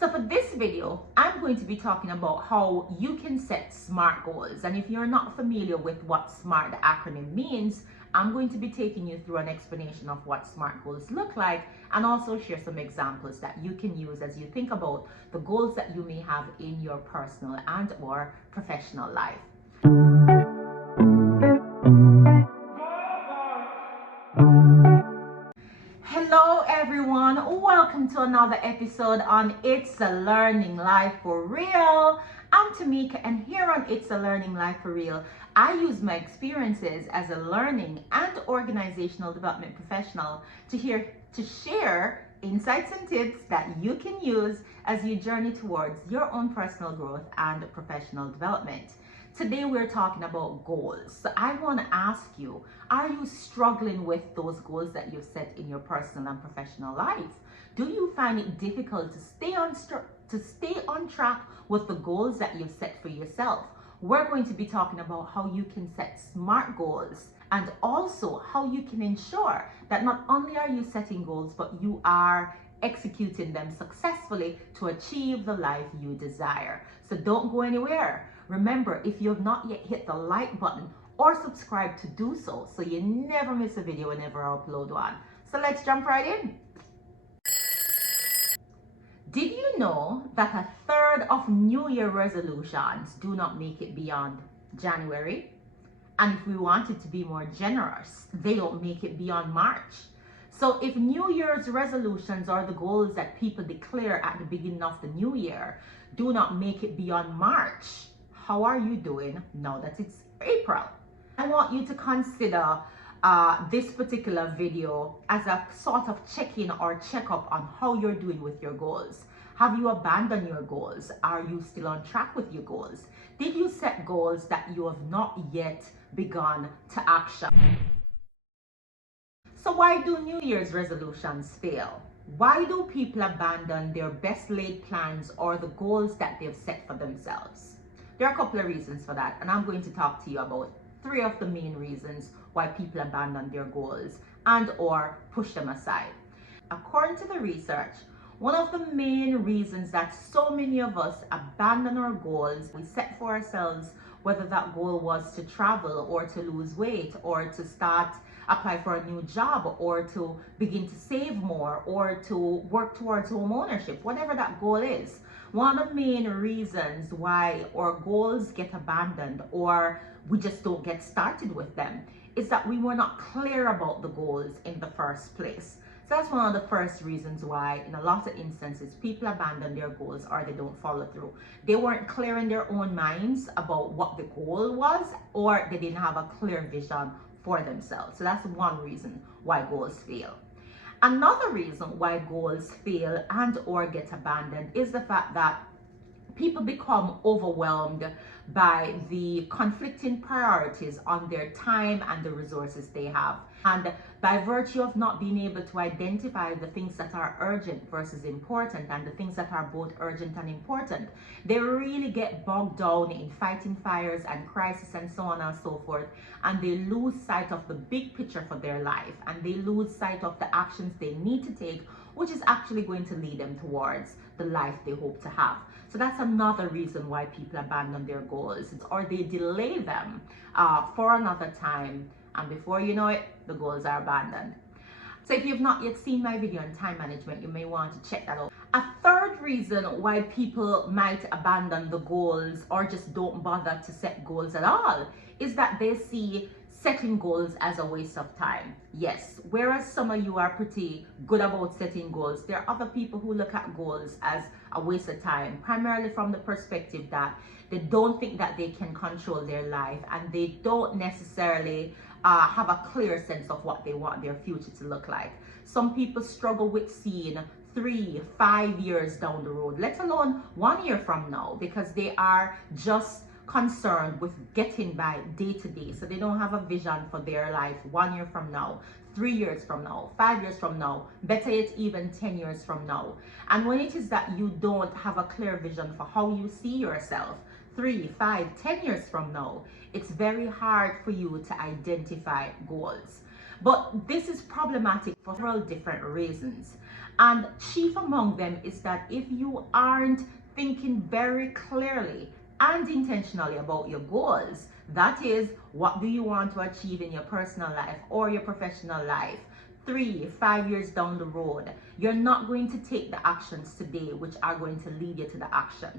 So for this video, I'm going to be talking about how you can set SMART goals. And if you're not familiar with what SMART, the acronym, means, I'm going to be taking you through an explanation of what SMART goals look like and also share some examples that you can use as you think about the goals that you may have in your personal and or professional life. Hello everyone, welcome to another episode on It's a Learning Life for Real. I'm Tamika, and here on It's a Learning Life for Real, I use my experiences as a learning and organizational development professional to share insights and tips that you can use as you journey towards your own personal growth and professional development. Today we're talking about goals. So I want to ask you, are you struggling with those goals that you've set in your personal and professional life? Do you find it difficult to stay on track with the goals that you've set for yourself? We're going to be talking about how you can set SMART goals and also how you can ensure that not only are you setting goals, but you are executing them successfully to achieve the life you desire. So don't go anywhere. Remember, if you have not yet hit the like button or subscribe, to do so you never miss a video whenever I upload one. So let's jump right in. Did you know that a third of New Year resolutions do not make it beyond January? And if we wanted to be more generous, they don't make it beyond March. So if New Year's resolutions are the goals that people declare at the beginning of the new year do not make it beyond March, how are you doing now that it's April? I want you to consider this particular video as a sort of check-in or check-up on how you're doing with your goals. Have you abandoned your goals? Are you still on track with your goals? Did you set goals that you have not yet begun to action? So why do New Year's resolutions fail? Why do people abandon their best laid plans or the goals that they've set for themselves? There are a couple of reasons for that, and I'm going to talk to you about 3 of the main reasons why people abandon their goals and or push them aside. According to the research, one of the main reasons that so many of us abandon our goals we set for ourselves, whether that goal was to travel or to lose weight or to apply for a new job or to begin to save more or to work towards home ownership, whatever that goal is. One of the main reasons why our goals get abandoned or we just don't get started with them is that we were not clear about the goals in the first place. So that's one of the first reasons why in a lot of instances people abandon their goals or they don't follow through. They weren't clear in their own minds about what the goal was, or they didn't have a clear vision for themselves. So that's one reason why goals fail. Another reason why goals fail and or get abandoned is the fact that people become overwhelmed by the conflicting priorities on their time and the resources they have. And by virtue of not being able to identify the things that are urgent versus important and the things that are both urgent and important, they really get bogged down in fighting fires and crisis and so on and so forth, and they lose sight of the big picture for their life, and they lose sight of the actions they need to take, which is actually going to lead them towards the life they hope to have. So that's another reason why people abandon their goals, or they delay them for another time, and before you know it, the goals are abandoned. So if you've not yet seen my video on time management, you may want to check that out. A third reason why people might abandon the goals or just don't bother to set goals at all is that they see setting goals as a waste of time. Yes, whereas some of you are pretty good about setting goals, there are other people who look at goals as a waste of time, primarily from the perspective that they don't think that they can control their life and they don't necessarily have a clear sense of what they want their future to look like. Some people struggle with seeing 3-5 years down the road, let alone 1 year from now, because they are just concerned with getting by day to day. So they don't have a vision for their life 1 year from now, 3 years from now, 5 years from now, better yet even 10 years from now. And when it is that you don't have a clear vision for how you see yourself 3, 5, 10 years from now, it's very hard for you to identify goals. But this is problematic for several different reasons. And chief among them is that if you aren't thinking very clearly and intentionally about your goals, that is, what do you want to achieve in your personal life or your professional life 3, 5 years down the road, you're not going to take the actions today which are going to lead you to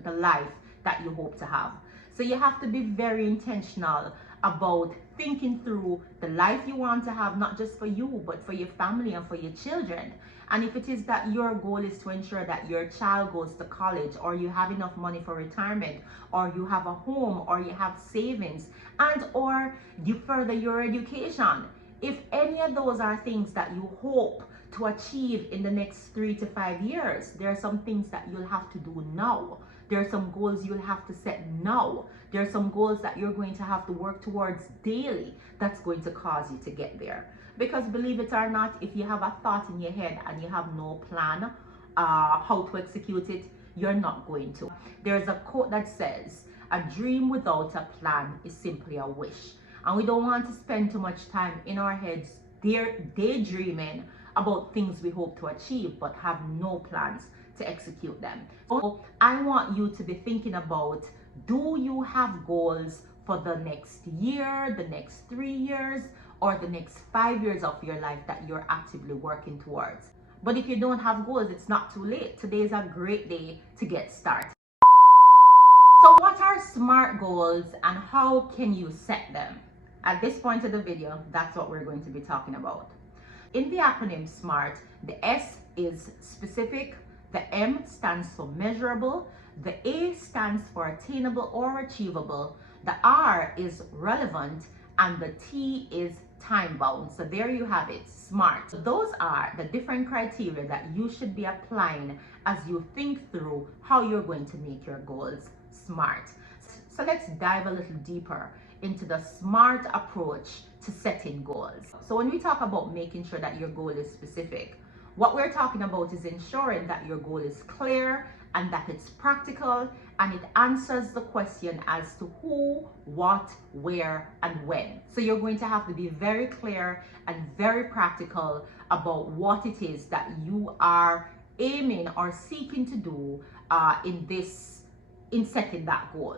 the life that you hope to have. So you have to be very intentional about thinking through the life you want to have, not just for you, but for your family and for your children. And if it is that your goal is to ensure that your child goes to college, or you have enough money for retirement, or you have a home, or you have savings, and or you further your education, if any of those are things that you hope to achieve in the next 3 to 5 years, there are some things that you'll have to do now. There are some goals you'll have to set now. There are some goals that you're going to have to work towards daily that's going to cause you to get there. Because believe it or not, if you have a thought in your head and you have no plan how to execute it, you're not going to. There's a quote that says, "A dream without a plan is simply a wish." And we don't want to spend too much time in our heads daydreaming about things we hope to achieve but have no plans to execute them. So I want you to be thinking about, do you have goals for the next year, the next 3 years, or the next 5 years of your life that you're actively working towards? But if you don't have goals, it's not too late. Today is a great day to get started. So what are SMART goals and how can you set them? At this point of the video, that's what we're going to be talking about. In the acronym SMART, the S is specific, the M stands for measurable, the A stands for attainable or achievable, the R is relevant, and the T is time bound. So there you have it, SMART. So those are the different criteria that you should be applying as you think through how you're going to make your goals SMART. So let's dive a little deeper into the SMART approach to setting goals. So when we talk about making sure that your goal is specific, what we're talking about is ensuring that your goal is clear and that it's practical and it answers the question as to who, what, where, and when. So you're going to have to be very clear and very practical about what it is that you are aiming or seeking to do in setting that goal.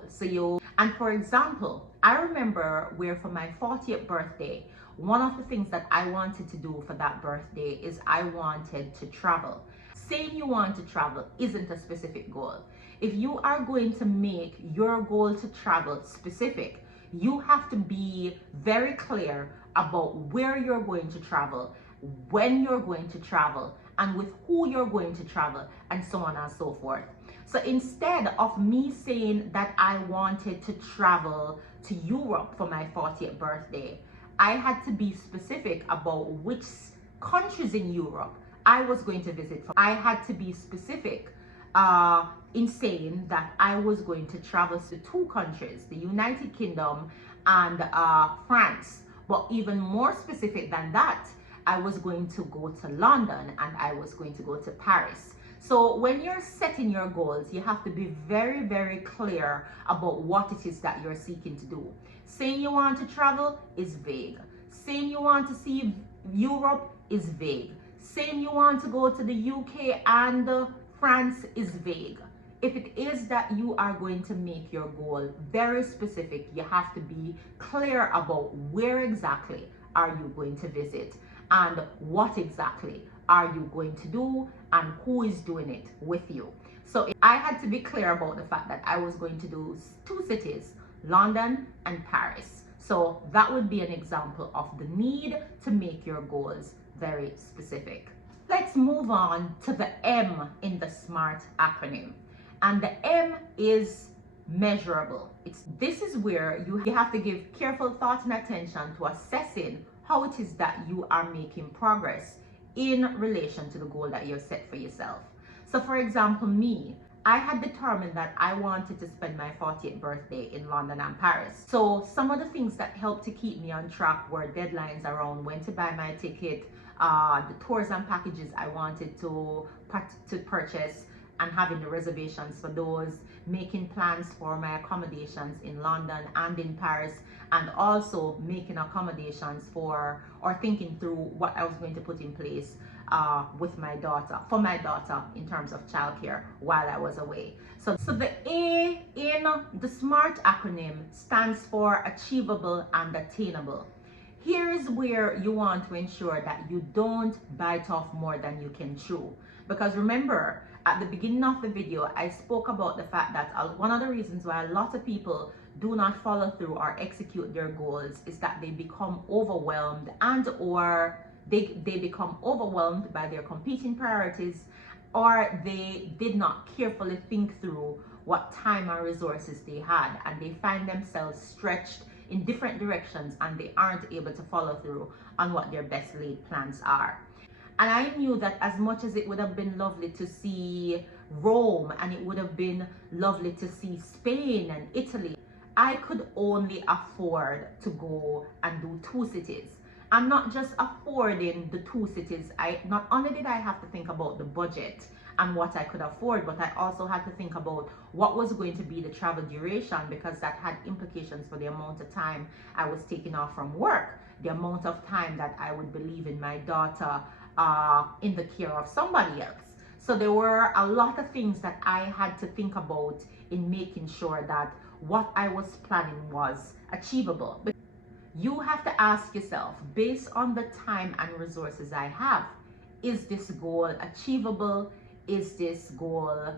And for example, I remember where for my 40th birthday, one of the things that I wanted to do for that birthday is I wanted to travel. Saying you want to travel isn't a specific goal. If you are going to make your goal to travel specific, you have to be very clear about where you're going to travel, when you're going to travel, and with who you're going to travel, and so on and so forth. So instead of me saying that I wanted to travel to Europe for my 40th birthday, I had to be specific about which countries in Europe I was going to visit. I had to be specific in saying that I was going to travel to 2 countries, the United Kingdom and France. But even more specific than that, I was going to go to London and I was going to go to Paris. So when you're setting your goals, you have to be very, very clear about what it is that you're seeking to do. Saying you want to travel is vague. Saying you want to see Europe is vague. Saying you want to go to the UK and France is vague. If it is that you are going to make your goal very specific, you have to be clear about where exactly are you going to visit and what exactly are you going to do and who is doing it with you. So I had to be clear about the fact that I was going to do 2 cities, London and Paris. So that would be an example of the need to make your goals very specific. Let's move on to the M in the SMART acronym. And the M is measurable. This is where you have to give careful thought and attention to assessing how it is that you are making progress in relation to the goal that you've set for yourself. So for example, I had determined that I wanted to spend my 40th birthday in London and Paris. So some of the things that helped to keep me on track were deadlines around when to buy my ticket, the tours and packages I wanted to purchase, and having the reservations for those, making plans for my accommodations in London and in Paris, and also making accommodations for or thinking through what I was going to put in place with my daughter, for my daughter, in terms of childcare while I was away. So the A in the SMART acronym stands for achievable and attainable. Here is where you want to ensure that you don't bite off more than you can chew. Because remember, at the beginning of the video, I spoke about the fact that one of the reasons why a lot of people do not follow through or execute their goals is that they become overwhelmed and or they become overwhelmed by their competing priorities, or they did not carefully think through what time and resources they had, and they find themselves stretched in different directions and they aren't able to follow through on what their best laid plans are. And I knew that as much as it would have been lovely to see Rome and it would have been lovely to see Spain and Italy, I could only afford to go and do 2 cities. I'm not just affording the 2 cities. Not only did I have to think about the budget and what I could afford, but I also had to think about what was going to be the travel duration, because that had implications for the amount of time I was taking off from work, the amount of time that I would be leaving my daughter in the care of somebody else. So there were a lot of things that I had to think about in making sure that what I was planning was achievable. But you have to ask yourself, based on the time and resources I have, is this goal achievable? Is this goal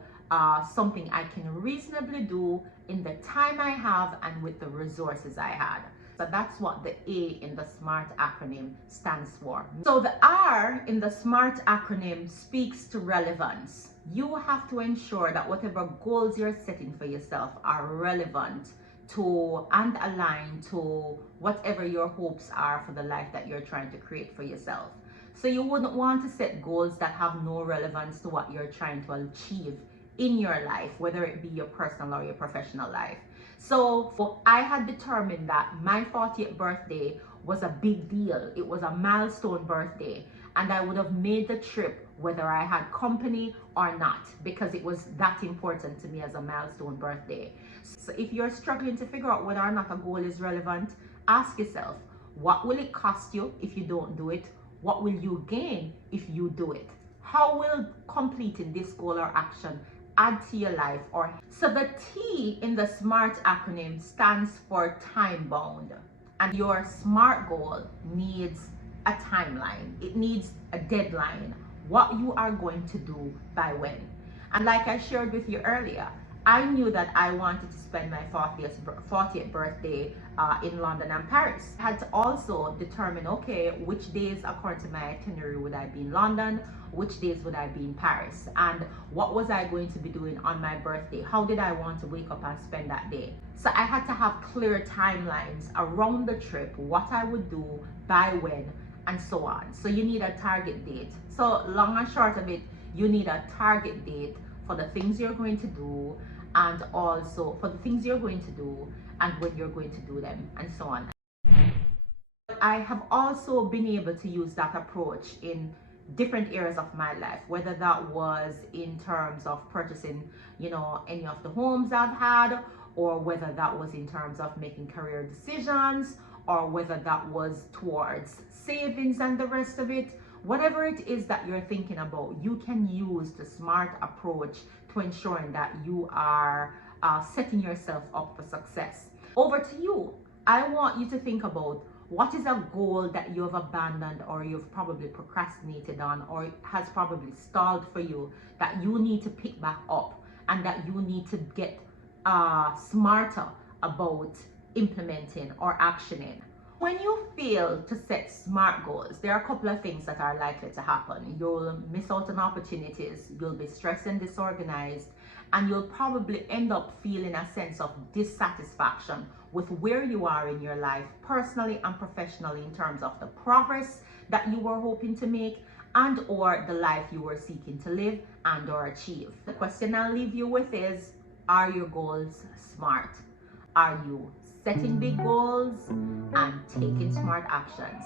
something I can reasonably do in the time I have and with the resources I had? So that's what the A in the SMART acronym stands for. So the R in the SMART acronym speaks to relevance. You have to ensure that whatever goals you're setting for yourself are relevant to and aligned to whatever your hopes are for the life that you're trying to create for yourself. So you wouldn't want to set goals that have no relevance to what you're trying to achieve in your life, whether it be your personal or your professional life. So I had determined that my 40th birthday was a big deal. It was a milestone birthday, and I would have made the trip whether I had company or not, because it was that important to me as a milestone birthday. So if you're struggling to figure out whether or not a goal is relevant, ask yourself, what will it cost you if you don't do it? What will you gain if you do it? How will completing this goal or action add to your life? So the T in the SMART acronym stands for time bound, and your SMART goal needs a timeline. It needs a deadline, what you are going to do by when. And like I shared with you earlier, I knew that I wanted to spend my 40th birthday in London and Paris. I had to also determine, okay, which days according to my itinerary would I be in London, which days would I be in Paris, and what was I going to be doing on my birthday? How did I want to wake up and spend that day? So I had to have clear timelines around the trip, what I would do, by when, and so on. So you need a target date. So long and short of it, you need a target date for the things you're going to do, and also for the things you're going to do and when you're going to do them, and so on. I have also been able to use that approach in different areas of my life, whether that was in terms of purchasing, any of the homes I've had, or whether that was in terms of making career decisions, or whether that was towards savings and the rest of it. Whatever it is that you're thinking about, you can use the SMART approach to ensuring that you are setting yourself up for success. Over to you. I want you to think about, what is a goal that you have abandoned, or you've probably procrastinated on, or has probably stalled for you, that you need to pick back up and that you need to get smarter about implementing or actioning. When you fail to set SMART goals, there are a couple of things that are likely to happen. You'll miss out on opportunities, you'll be stressed and disorganized, and you'll probably end up feeling a sense of dissatisfaction with where you are in your life, personally and professionally, in terms of the progress that you were hoping to make and or the life you were seeking to live and or achieve. The question I'll leave you with is, are your goals SMART? Are you setting big goals and taking smart actions?